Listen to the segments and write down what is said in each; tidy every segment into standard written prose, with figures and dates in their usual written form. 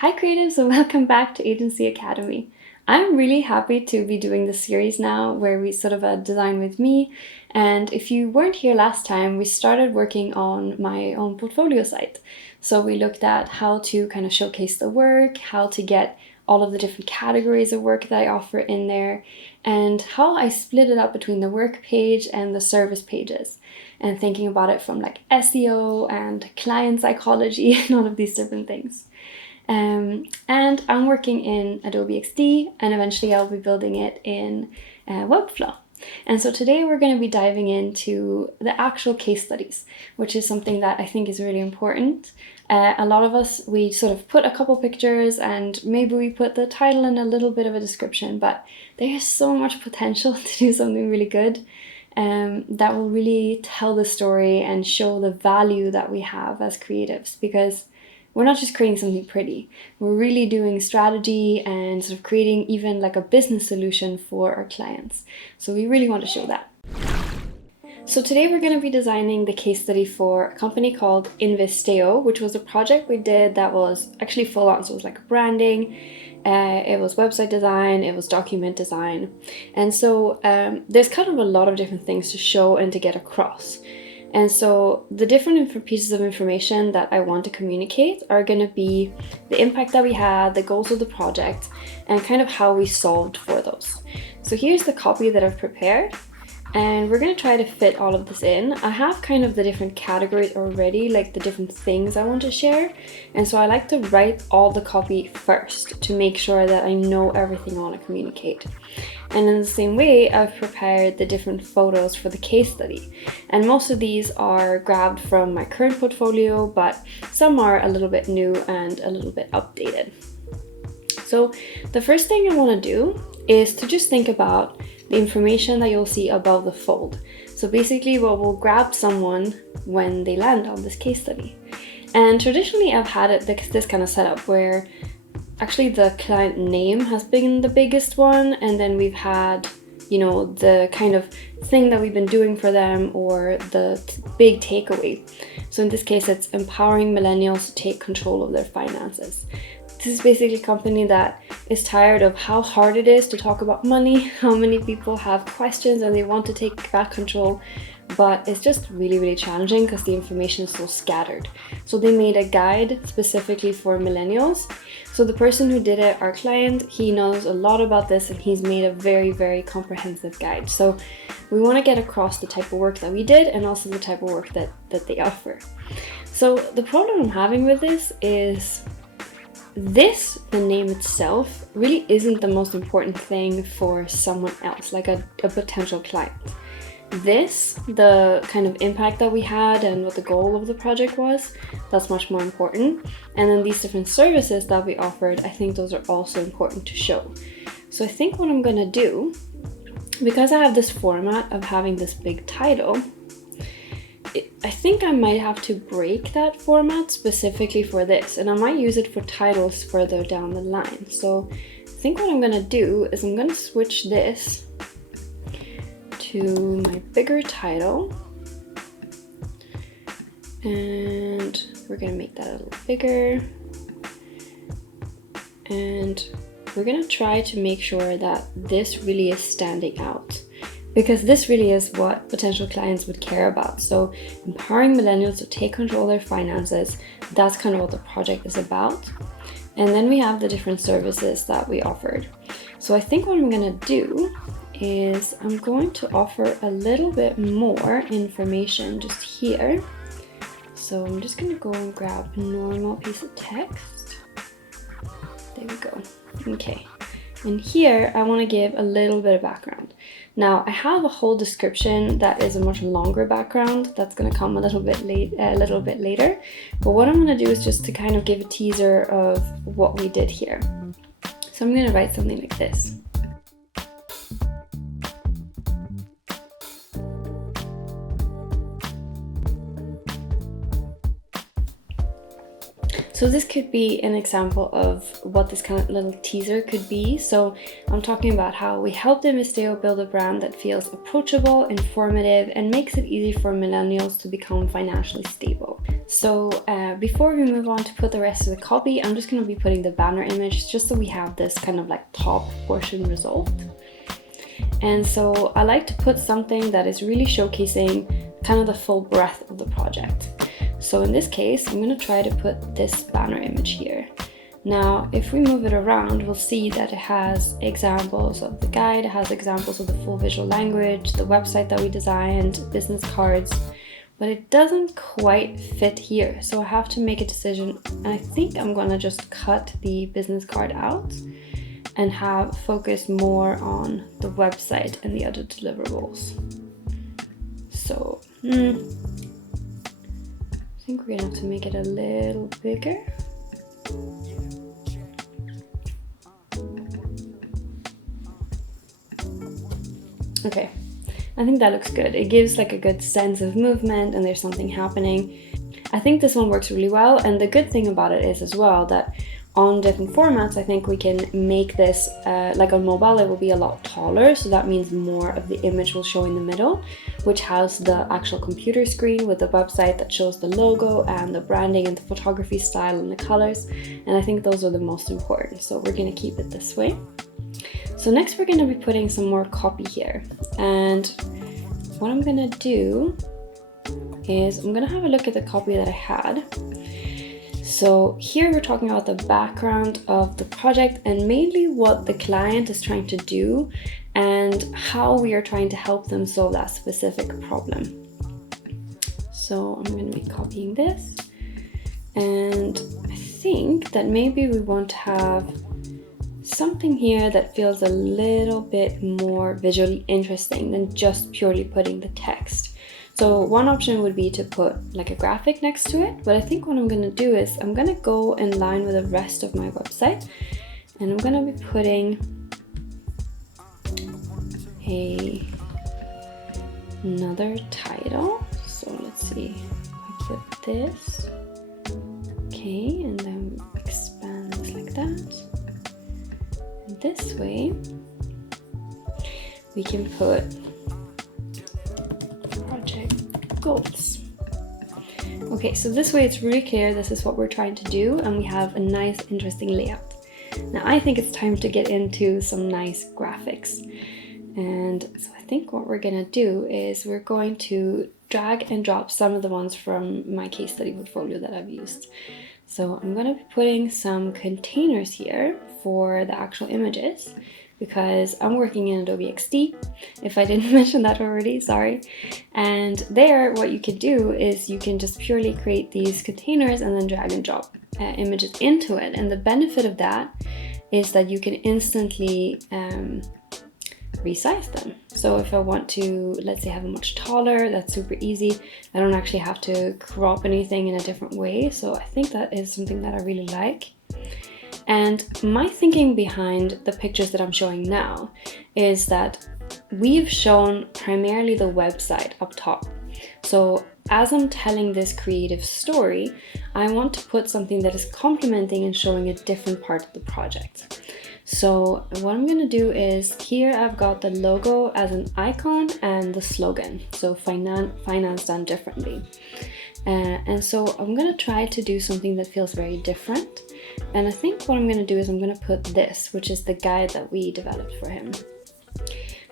Hi creatives and welcome back to Agency Academy. I'm really happy to be doing this series now where we sort of design with me, and if you weren't here last time, we started working on my own portfolio site. So we looked at how to kind of showcase the work, how to get all of the different categories of work that I offer in there, and how I split it up between the work page and the service pages, and thinking about it from like SEO and client psychology and all of these different things. And I'm working in Adobe XD, and eventually I'll be building it in Webflow. And so today we're going to be diving into the actual case studies, which is something that I think is really important. A lot of us, we sort of put a couple pictures and maybe we put the title and a little bit of a description, but there is so much potential to do something really good that will really tell the story and show the value that we have as creatives, because we're not just creating something pretty, we're really doing strategy and sort of creating even like a business solution for our clients. So we really want to show that. So today we're going to be designing the case study for a company called Investeo, which was a project we did that was actually full on. So it was like branding, it was website design, it was document design. And so there's kind of a lot of different things to show and to get across. And so the different pieces of information that I want to communicate are going to be the impact that we had, the goals of the project, and kind of how we solved for those. So here's the copy that I've prepared, and we're going to try to fit all of this in. I have kind of the different categories already, like the different things I want to share. And so I like to write all the copy first to make sure that I know everything I want to communicate. And in the same way, I've prepared the different photos for the case study. And most of these are grabbed from my current portfolio, but some are a little bit new and a little bit updated. So the first thing I want to do is to just think about the information that you'll see above the fold. So basically what will grab someone when they land on this case study. And traditionally I've had it this kind of setup where actually the client name has been the biggest one, and then we've had, you know, the kind of thing that we've been doing for them or the big takeaway. So in this case, it's empowering millennials to take control of their finances. This is basically a company that is tired of how hard it is to talk about money, how many people have questions and they want to take back control, but it's just really, really challenging because the information is so scattered. So they made a guide specifically for millennials. So the person who did it, our client, he knows a lot about this and he's made a very, very comprehensive guide. So we want to get across the type of work that we did and also the type of work that they offer. So the problem I'm having with this is the name itself, really isn't the most important thing for someone else, like a potential client. The kind of impact that we had and what the goal of the project was, that's much more important. And then these different services that we offered, I think those are also important to show. So I think what I'm gonna do, because I have this format of having this big title, I think I might have to break that format specifically for this, and I might use it for titles further down the line. So I think what I'm gonna do is I'm gonna switch this to my bigger title, and we're gonna make that a little bigger, and we're gonna try to make sure that this really is standing out, because this really is what potential clients would care about. So empowering millennials to take control of their finances, that's kind of what the project is about. And then we have the different services that we offered. So I think what I'm gonna do is I'm going to offer a little bit more information just here. So I'm just gonna go and grab a normal piece of text. There we go. Okay. And here I want to give a little bit of background. Now I have a whole description that is a much longer background that's going to come a little bit later. But what I'm going to do is just to kind of give a teaser of what we did here. So I'm going to write something like this. So this could be an example of what this kind of little teaser could be. So I'm talking about how we helped Misteo build a brand that feels approachable, informative, and makes it easy for millennials to become financially stable. So before we move on to put the rest of the copy, I'm just going to be putting the banner image just so we have this kind of like top portion result. And so I like to put something that is really showcasing kind of the full breadth of the project. So in this case, I'm going to try to put this banner image here. Now, if we move it around, we'll see that it has examples of the guide, it has examples of the full visual language, the website that we designed, business cards, but it doesn't quite fit here. So I have to make a decision, and I think I'm going to just cut the business card out and have focus more on the website and the other deliverables. So, I think we're gonna have to make it a little bigger. Okay, I think that looks good. It gives like a good sense of movement and there's something happening. I think this one works really well, and the good thing about it is as well that on different formats, I think we can make this, like on mobile, it will be a lot taller. So that means more of the image will show in the middle, which has the actual computer screen with the website that shows the logo and the branding and the photography style and the colors. And I think those are the most important. So we're going to keep it this way. So next we're going to be putting some more copy here. And what I'm going to do is I'm going to have a look at the copy that I had. So here we're talking about the background of the project and mainly what the client is trying to do and how we are trying to help them solve that specific problem. So I'm going to be copying this, and I think that maybe we want to have something here that feels a little bit more visually interesting than just purely putting the text. So one option would be to put like a graphic next to it, but I think what I'm going to do is I'm going to go in line with the rest of my website, and I'm going to be putting another title. So let's see, I put this, okay, and then expand this like that. And this way we can put project goals. Okay, so this way it's really clear this is what we're trying to do, and we have a nice, interesting layout. Now I think it's time to get into some nice graphics. And so I think what we're gonna do is we're going to drag and drop some of the ones from my case study portfolio that I've used. So I'm gonna be putting some containers here for the actual images, because I'm working in Adobe XD, if I didn't mention that already, sorry. And there, what you can do is you can just purely create these containers and then drag and drop images into it. And the benefit of that is that you can instantly resize them. So if I want to, let's say, have them much taller, that's super easy. I don't actually have to crop anything in a different way. So I think that is something that I really like. And my thinking behind the pictures that I'm showing now is that we've shown primarily the website up top. So as I'm telling this creative story, I want to put something that is complementing and showing a different part of the project. So what I'm going to do is here I've got the logo as an icon and the slogan. So finance done differently. And so I'm going to try to do something that feels very different. And I think what I'm going to do is I'm going to put this, which is the guide that we developed for him.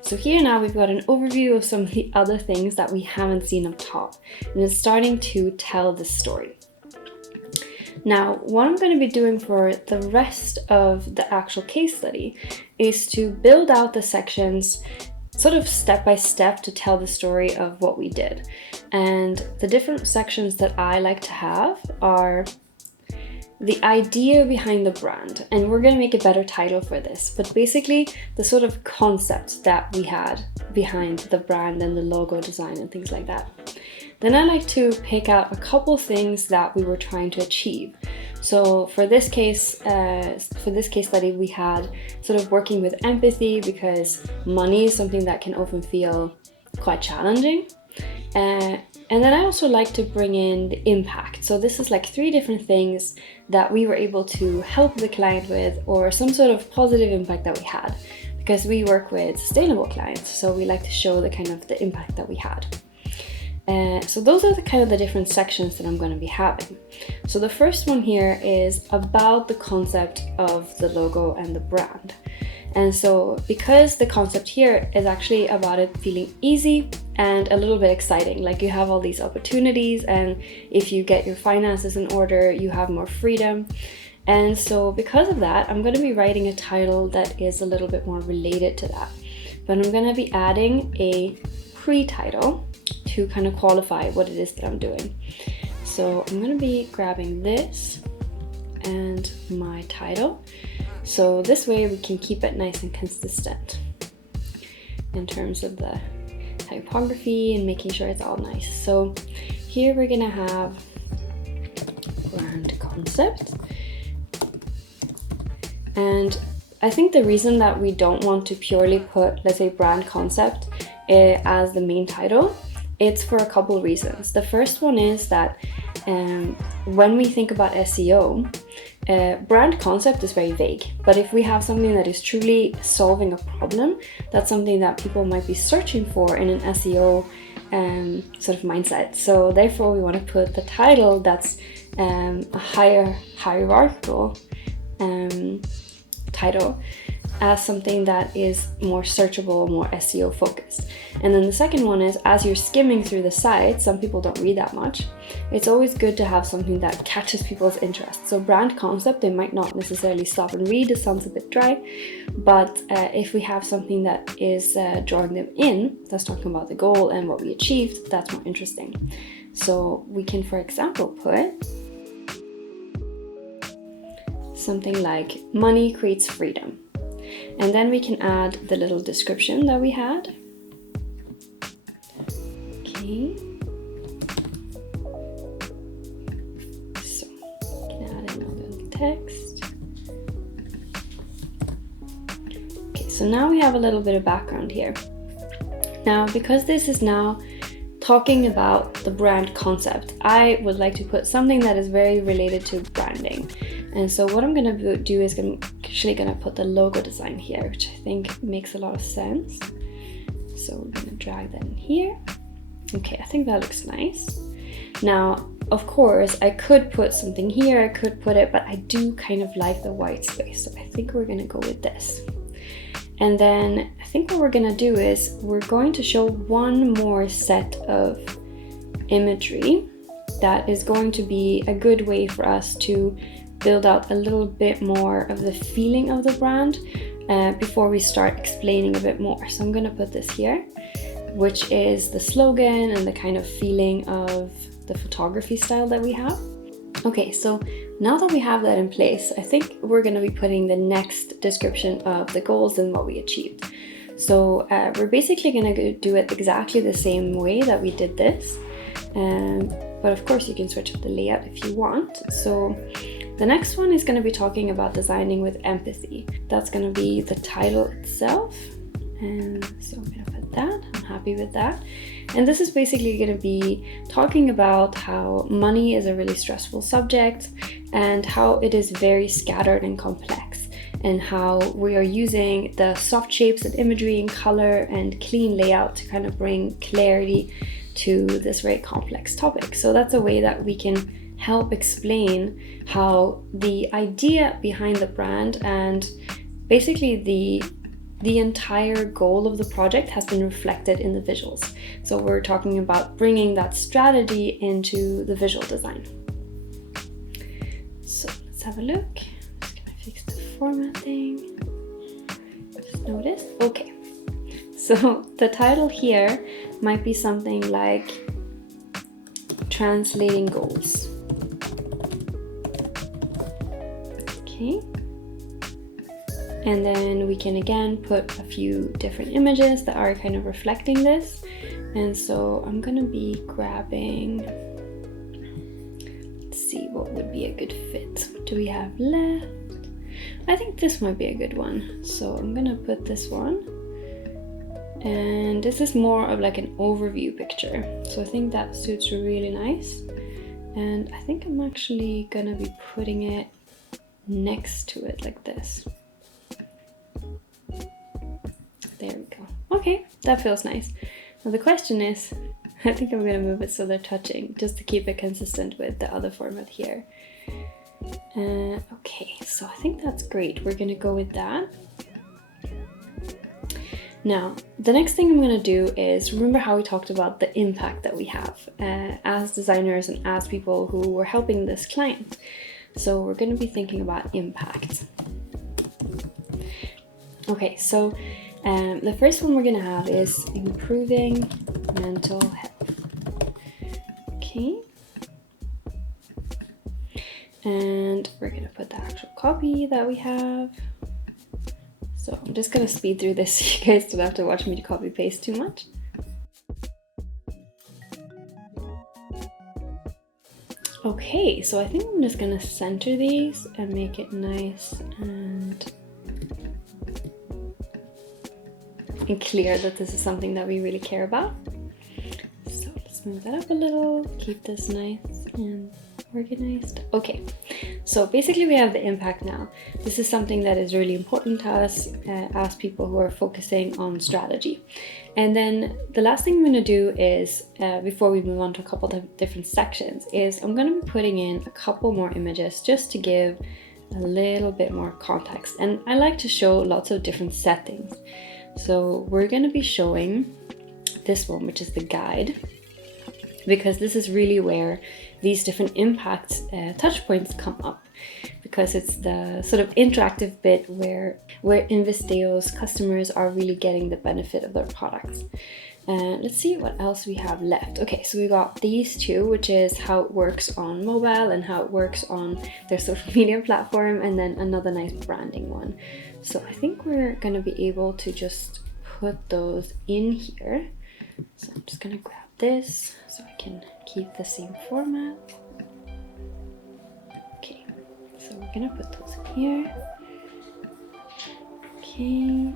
So here now we've got an overview of some of the other things that we haven't seen up top. And it's starting to tell the story. Now, what I'm going to be doing for the rest of the actual case study is to build out the sections sort of step by step to tell the story of what we did. And the different sections that I like to have are the idea behind the brand, and we're going to make a better title for this, but basically the sort of concept that we had behind the brand and the logo design and things like that. Then I like to pick out a couple things that we were trying to achieve. So for this case study, we had sort of working with empathy, because money is something that can often feel quite challenging. And And then I also like to bring in the impact. So this is like 3 different things that we were able to help the client with, or some sort of positive impact that we had, because we work with sustainable clients. So we like to show the kind of the impact that we had. So those are the kind of the different sections that I'm going to be having. So the first one here is about the concept of the logo and the brand. And so because the concept here is actually about it feeling easy and a little bit exciting, like you have all these opportunities, and if you get your finances in order, you have more freedom. And so because of that, I'm going to be writing a title that is a little bit more related to that. But I'm going to be adding a pre-title to kind of qualify what it is that I'm doing. So I'm going to be grabbing this and my title. So this way we can keep it nice and consistent in terms of the typography and making sure it's all nice. So here we're going to have brand concept. And I think the reason that we don't want to purely put, let's say, brand concept as the main title, it's for a couple reasons. The first one is that when we think about SEO, brand concept is very vague. But if we have something that is truly solving a problem, that's something that people might be searching for in an SEO sort of mindset. So therefore we want to put the title that's a higher hierarchical title as something that is more searchable, more SEO focused. And then the second one is, as you're skimming through the site, some people don't read that much. It's always good to have something that catches people's interest. So brand concept, they might not necessarily stop and read, it sounds a bit dry, but if we have something that is drawing them in, that's talking about the goal and what we achieved, that's more interesting. So we can, for example, put something like money creates freedom. And then we can add the little description that we had. Okay. So we can add in all the text. Okay, so now we have a little bit of background here. Now, because this is now talking about the brand concept, I would like to put something that is very related to branding. And so what I'm going to do is I'm actually going to put the logo design here, which I think makes a lot of sense. So we're going to drag that in here. Okay, I think that looks nice. Now, of course, I could put something here, I could put it, but I do kind of like the white space. So I think we're going to go with this. And then I think what we're going to do is we're going to show one more set of imagery that is going to be a good way for us to build out a little bit more of the feeling of the brand before we start explaining a bit more. So I'm going to put this here, which is the slogan and the kind of feeling of the photography style that we have. Okay, so now that we have that in place, I think we're going to be putting the next description of the goals and what we achieved. So we're basically going to do it exactly the same way that we did this. But of course you can switch up the layout if you want. So the next one is going to be talking about designing with empathy. That's going to be the title itself. And so I'm going to put that. I'm happy with that. And this is basically going to be talking about how money is a really stressful subject and how it is very scattered and complex, and how we are using the soft shapes and imagery and color and clean layout to kind of bring clarity to this very complex topic. So that's a way that we can help explain how the idea behind the brand and basically the entire goal of the project has been reflected in the visuals. So we're talking about bringing that strategy into the visual design. So let's have a look. I'm just gonna fix the formatting. Just notice. Okay. So the title here might be something like translating goals. Okay. And then we can again put a few different images that are kind of reflecting this. And so I'm gonna be grabbing, let's see what would be a good fit. What do we have left? I think this might be a good one. So I'm gonna put this one. And this is more of like an overview picture. So I think that suits really nice. And I think I'm actually gonna be putting it next to it like this. There we go. Okay, that feels nice. Now the question is, I think I'm gonna move it so they're touching, just to keep it consistent with the other format here. Okay, so I think that's great. We're gonna go with that. Now, the next thing I'm gonna do is, remember how we talked about the impact that we have as designers and as people who were helping this client. So we're gonna be thinking about impact. Okay, so the first one we're gonna have is improving mental health. Okay. And we're gonna put the actual copy that we have. So I'm just gonna speed through this so you guys don't have to watch me copy paste too much. Okay, so I think I'm just gonna center these and make it nice and clear that this is something that we really care about. So let's move that up a little, keep this nice and organized. Okay, so basically we have the impact now. This is something that is really important to us as people who are focusing on strategy. And then the last thing I'm going to do is, before we move on to a couple of different sections, is I'm going to be putting in a couple more images just to give a little bit more context. And I like to show lots of different settings. So we're going to be showing this one, which is the guide, because this is really where these different impact touch points come up, because it's the sort of interactive bit where Investeo's customers are really getting the benefit of their products. Let's see what else we have left. Okay, so we got these two, which is how it works on mobile and how it works on their social media platform, and then another nice branding one. So I think we're gonna be able to just put those in here. So I'm just gonna grab this so I can keep the same format. Okay, so we're gonna put those in here. Okay, and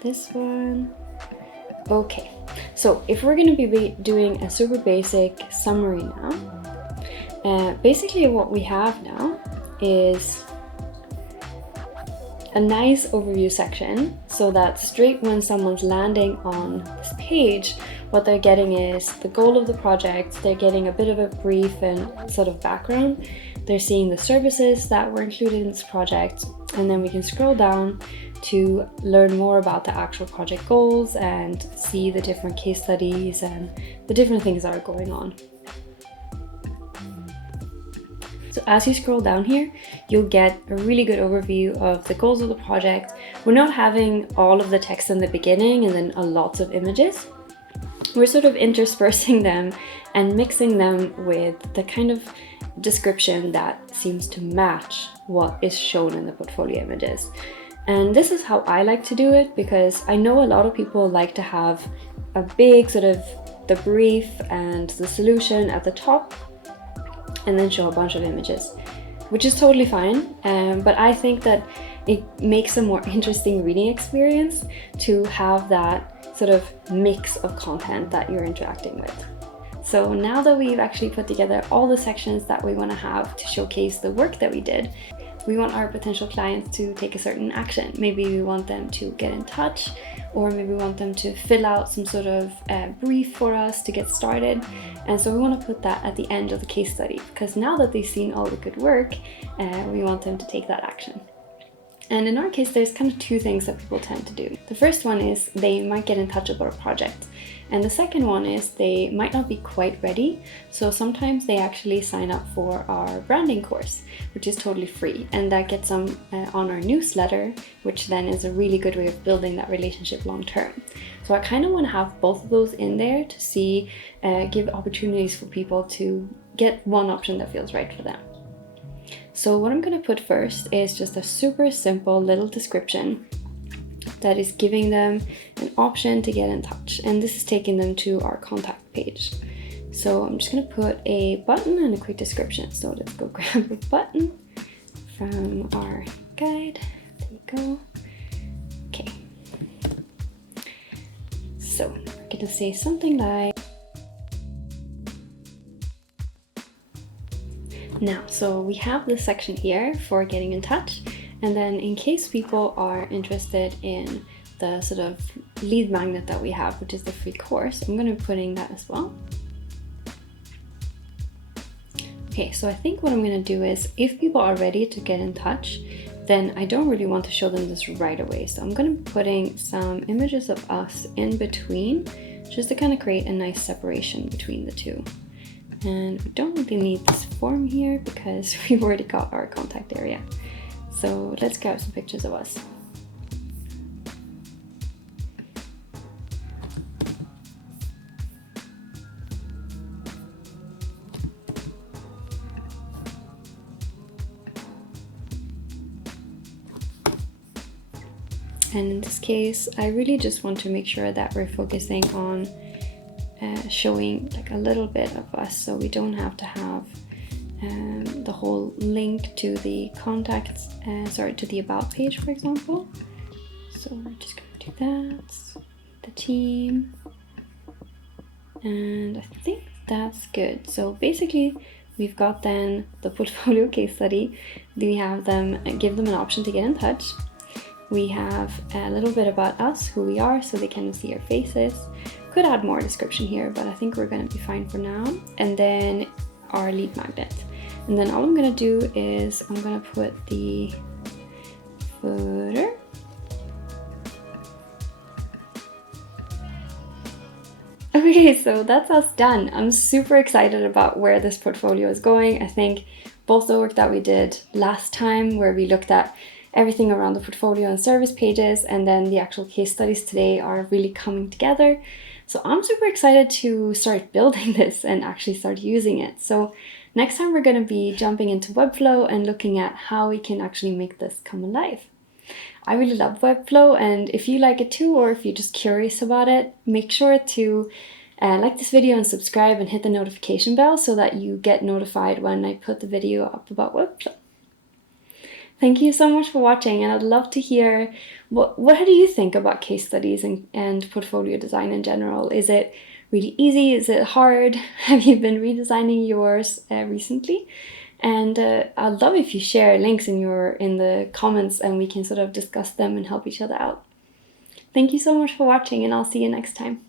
this one. Okay, so if we're gonna be doing a super basic summary now, basically what we have now is a nice overview section, so that straight when someone's landing on this page, what they're getting is the goal of the project, they're getting a bit of a brief and sort of background, they're seeing the services that were included in this project, and then we can scroll down to learn more about the actual project goals and see the different case studies and the different things that are going on. So as you scroll down here, you'll get a really good overview of the goals of the project. We're not having all of the text in the beginning and then a lot of images. We're sort of interspersing them and mixing them with the kind of description that seems to match what is shown in the portfolio images. And this is how I like to do it, because I know a lot of people like to have a big sort of the brief and the solution at the top, and then show a bunch of images, which is totally fine. But I think that it makes a more interesting reading experience to have that sort of mix of content that you're interacting with. So now that we've actually put together all the sections that we want to have to showcase the work that we did, we want our potential clients to take a certain action. Maybe we want them to get in touch, or maybe we want them to fill out some sort of brief for us to get started. And so we want to put that at the end of the case study, because now that they've seen all the good work, we want them to take that action. And in our case, there's kind of two things that people tend to do. The first one is they might get in touch about a project. And the second one is they might not be quite ready. So sometimes they actually sign up for our branding course, which is totally free. And that gets them on our newsletter, which then is a really good way of building that relationship long term. So I kind of want to have both of those in there to see, give opportunities for people to get one option that feels right for them. So what I'm going to put first is just a super simple little description that is giving them an option to get in touch. And this is taking them to our contact page. So I'm just going to put a button and a quick description. So let's go grab a button from our guide. There you go. Okay. to say something like, now, so we have this section here for getting in touch, and then in case people are interested in the sort of lead magnet that we have, which is the free course, I'm going to be putting that as well. Okay, so I think what I'm going to do is, if people are ready to get in touch, then I don't really want to show them this right away. So I'm going to be putting some images of us in between, just to kind of create a nice separation between the two. And we don't really need this form here because we've already got our contact area. So let's grab some pictures of us. And in this case, I really just want to make sure that we're focusing on showing like a little bit of us, so we don't have to have the whole link to the contacts, to the about page, for example. So we're just going to do that, the team, and I think that's good. So basically, we've got then the portfolio case study. We have them, give them an option to get in touch. We have a little bit about us, who we are, so they can see our faces. Could add more description here, but I think we're going to be fine for now. And then our lead magnet. And then all I'm going to do is I'm going to put the footer. Okay, so that's us done. I'm super excited about where this portfolio is going. I think both the work that we did last time, where we looked at everything around the portfolio and service pages, and then the actual case studies today are really coming together. So I'm super excited to start building this and actually start using it. So next time we're going to be jumping into Webflow and looking at how we can actually make this come alive. I really love Webflow, and if you like it too, or if you're just curious about it, make sure to like this video and subscribe and hit the notification bell so that you get notified when I put the video up about Webflow. Thank you so much for watching, and I'd love to hear what do you think about case studies and portfolio design in general? Is it really easy? Is it hard? Have you been redesigning yours recently? And I'd love if you share links in the comments, and we can sort of discuss them and help each other out. Thank you so much for watching, and I'll see you next time.